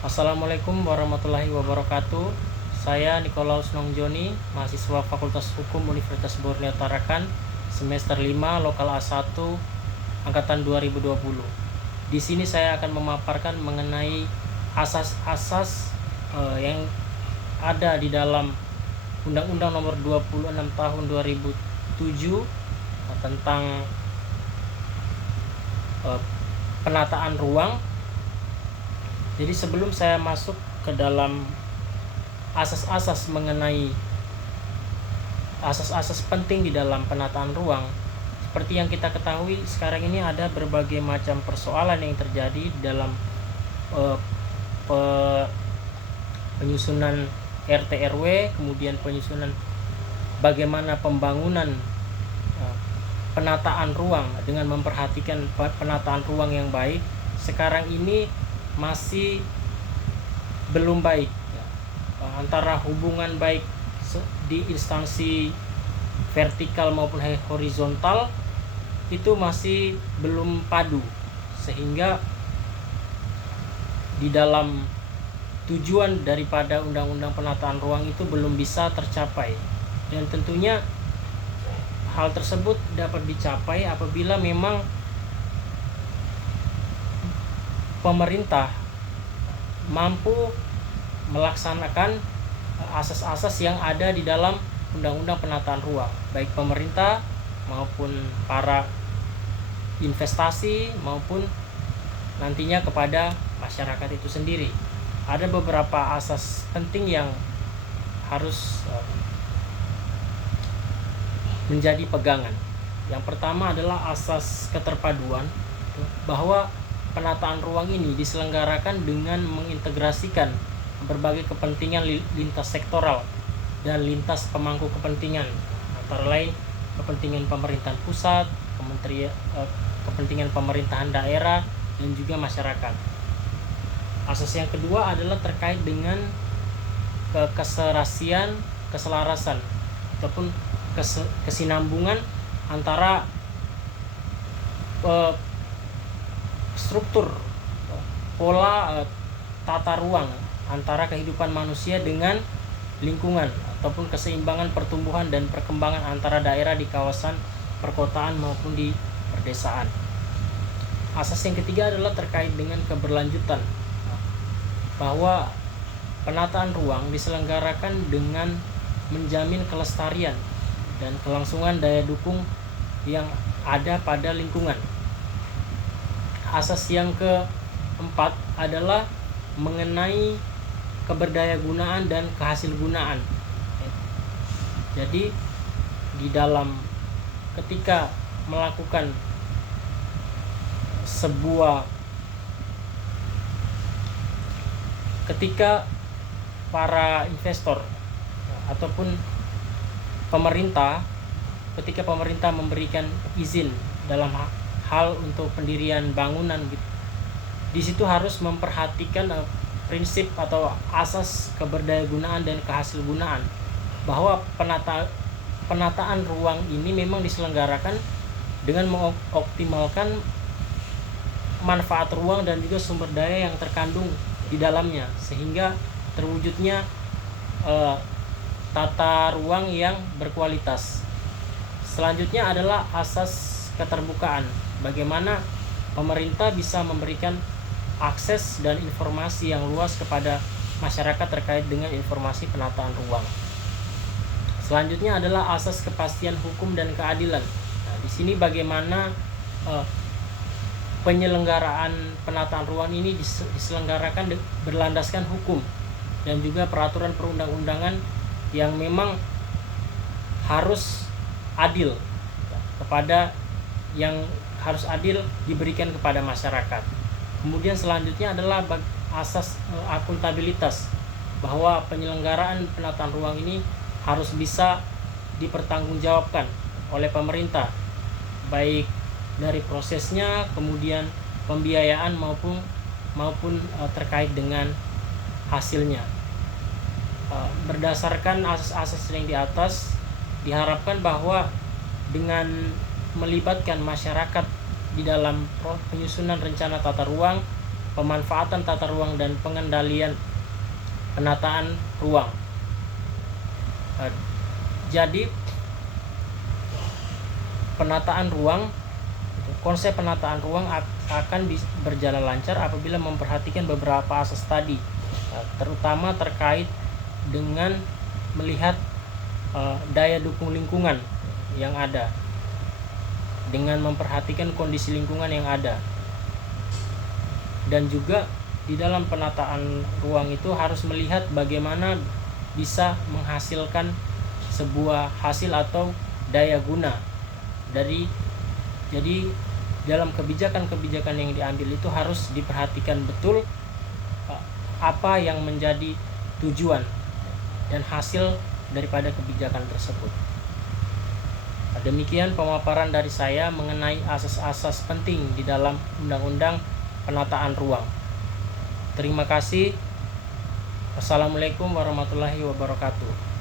Assalamualaikum warahmatullahi wabarakatuh. Saya Nikolaus Nongjoni, mahasiswa Fakultas Hukum Universitas Borneo Tarakan, semester 5 Lokal A1 angkatan 2020. Di sini saya akan memaparkan mengenai asas-asas yang ada di dalam Undang-Undang Nomor 26 Tahun 2007 tentang penataan ruang. Jadi sebelum saya masuk ke dalam asas-asas mengenai asas-asas penting di dalam penataan ruang, seperti yang kita ketahui sekarang ini ada berbagai macam persoalan yang terjadi dalam penyusunan RT RW, kemudian penyusunan bagaimana pembangunan penataan ruang dengan memperhatikan penataan ruang yang baik. Sekarang ini masih belum baik antara hubungan baik di instansi vertikal maupun horizontal itu masih belum padu, sehingga di dalam tujuan daripada undang-undang penataan ruang itu belum bisa tercapai. Dan tentunya hal tersebut dapat dicapai apabila memang pemerintah mampu melaksanakan asas-asas yang ada di dalam Undang-Undang Penataan Ruang, baik pemerintah maupun para investasi maupun nantinya kepada masyarakat itu sendiri. Ada beberapa asas penting yang harus menjadi pegangan. Yang pertama adalah asas keterpaduan, bahwa penataan ruang ini diselenggarakan dengan mengintegrasikan berbagai kepentingan lintas sektoral dan lintas pemangku kepentingan, antara lain kepentingan pemerintahan pusat, kepentingan pemerintahan daerah, dan juga masyarakat. Asas yang kedua adalah terkait dengan keselarasan ataupun kesinambungan antara struktur pola tata ruang antara kehidupan manusia dengan lingkungan, ataupun keseimbangan pertumbuhan dan perkembangan antara daerah di kawasan perkotaan maupun di perdesaan. Asas yang ketiga adalah terkait dengan keberlanjutan, bahwa penataan ruang diselenggarakan dengan menjamin kelestarian dan kelangsungan daya dukung yang ada pada lingkungan. Asas yang keempat adalah mengenai keberdayagunaan dan kehasilgunaan. Jadi di dalam ketika melakukan ketika para investor ataupun ketika pemerintah memberikan izin dalam hal untuk pendirian bangunan gitu, di situ harus memperhatikan prinsip atau asas keberdayagunaan dan kehasilgunaan, bahwa penataan ruang ini memang diselenggarakan dengan mengoptimalkan manfaat ruang dan juga sumber daya yang terkandung di dalamnya, sehingga terwujudnya tata ruang yang berkualitas. Selanjutnya adalah asas keterbukaan, bagaimana pemerintah bisa memberikan akses dan informasi yang luas kepada masyarakat terkait dengan informasi penataan ruang. Selanjutnya adalah asas kepastian hukum dan keadilan. Nah, di sini bagaimana penyelenggaraan penataan ruang ini diselenggarakan berlandaskan hukum dan juga peraturan perundang-undangan yang memang harus adil diberikan kepada masyarakat. Kemudian selanjutnya adalah asas akuntabilitas, bahwa penyelenggaraan penataan ruang ini harus bisa dipertanggungjawabkan oleh pemerintah, baik dari prosesnya, kemudian pembiayaan maupun terkait dengan hasilnya. Berdasarkan asas-asas yang di atas, diharapkan bahwa dengan melibatkan masyarakat di dalam penyusunan rencana tata ruang, pemanfaatan tata ruang dan pengendalian penataan ruang. Jadi konsep penataan ruang akan berjalan lancar apabila memperhatikan beberapa asas tadi, terutama terkait dengan melihat daya dukung lingkungan yang ada, dengan memperhatikan kondisi lingkungan yang ada, dan juga di dalam penataan ruang itu harus melihat bagaimana bisa menghasilkan sebuah hasil atau daya guna jadi dalam kebijakan-kebijakan yang diambil itu harus diperhatikan betul apa yang menjadi tujuan dan hasil daripada kebijakan tersebut. Demikian pemaparan dari saya mengenai asas-asas penting di dalam Undang-Undang Penataan Ruang. Terima kasih. Wassalamualaikum warahmatullahi wabarakatuh.